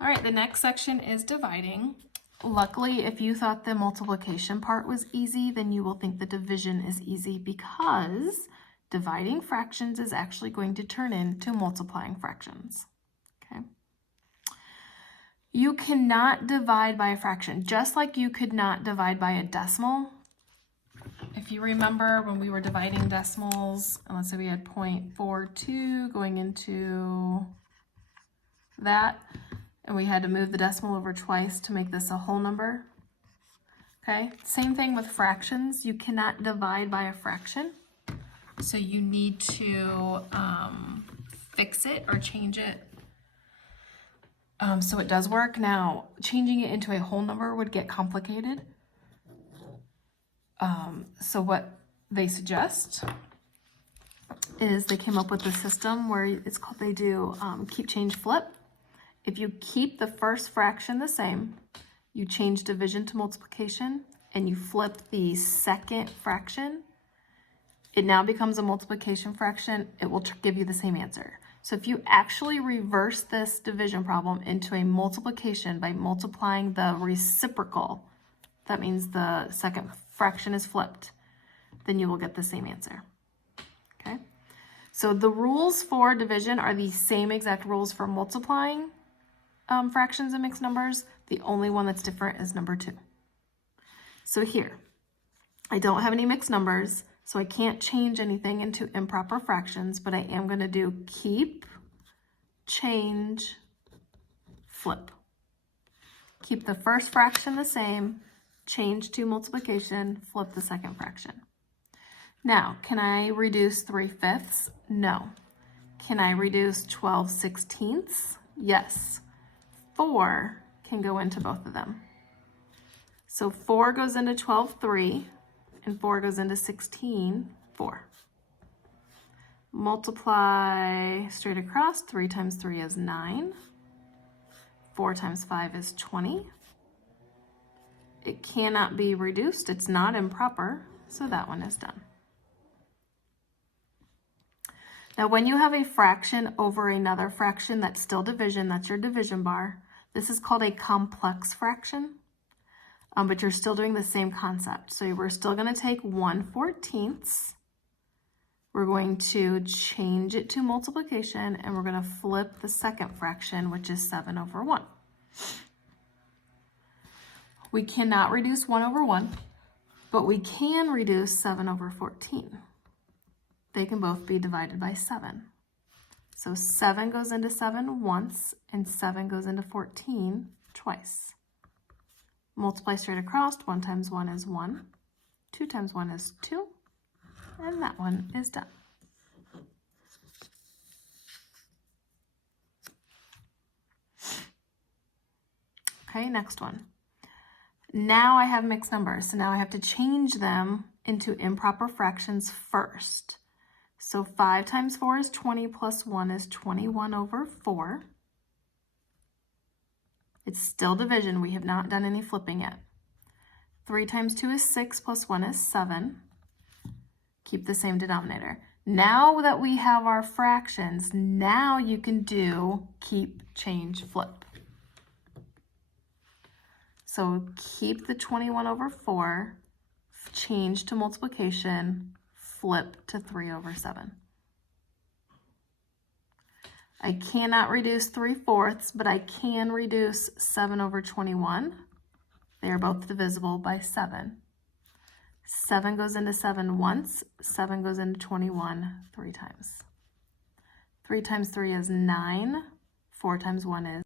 All right, the next section is dividing. Luckily, if you thought the multiplication part was easy, then you will think the division is easy because dividing fractions is actually going to turn into multiplying fractions. Okay. You cannot divide by a fraction, just like you could not divide by a decimal. If you remember when we were dividing decimals, and let's say we had 0.42 going into that, and we had to move the decimal over twice to make this a whole number. Okay, same thing with fractions. You cannot divide by a fraction. So you need to fix it or change it so it does work. Now, changing it into a whole number would get complicated. So what they suggest is they came up with a system where it's called, they do keep, change, flip. If you keep the first fraction the same, you change division to multiplication, and you flip the second fraction, it now becomes a multiplication fraction. It will give you the same answer. So if you actually reverse this division problem into a multiplication by multiplying the reciprocal, that means the second fraction is flipped, then you will get the same answer. Okay? So the rules for division are the same exact rules for multiplying fractions and mixed numbers. The only one that's different is number 2. So here, I don't have any mixed numbers, so I can't change anything into improper fractions, but I am going to do keep, change, flip. Keep the first fraction the same, change to multiplication, flip the second fraction. Now, can I reduce 3/5? No. Can I reduce 12/16? Yes. 4 can go into both of them. So 4 goes into 12/3, and 4 goes into 16/4. Multiply straight across. 3 times 3 is 9. 4 times 5 is 20. It cannot be reduced. It's not improper, so that one is done. Now, when you have a fraction over another fraction that's still division, that's your division bar. This is called a complex fraction, but you're still doing the same concept. So we're still going to take 1/14. We're going to change it to multiplication, and we're going to flip the second fraction, which is 7/1. We cannot reduce 1/1, but we can reduce 7/14. They can both be divided by 7. So 7 goes into 7 once, and 7 goes into 14 twice. Multiply straight across. 1 times 1 is 1. 2 times 1 is 2. And that one is done. Okay, next one. Now I have mixed numbers, so now I have to change them into improper fractions first. So 5 times 4 is 20 plus 1 is 21/4. It's still division. We have not done any flipping yet. 3 times 2 is 6 plus 1 is 7. Keep the same denominator. Now that we have our fractions, now you can do keep, change, flip. So keep the 21/4, change to multiplication, flip to 3/7. I cannot reduce 3/4, but I can reduce 7/21. They are both divisible by 7. 7 goes into 7 once, 7 goes into 21 3 times. 3 times 3 is 9, 4 times 1 is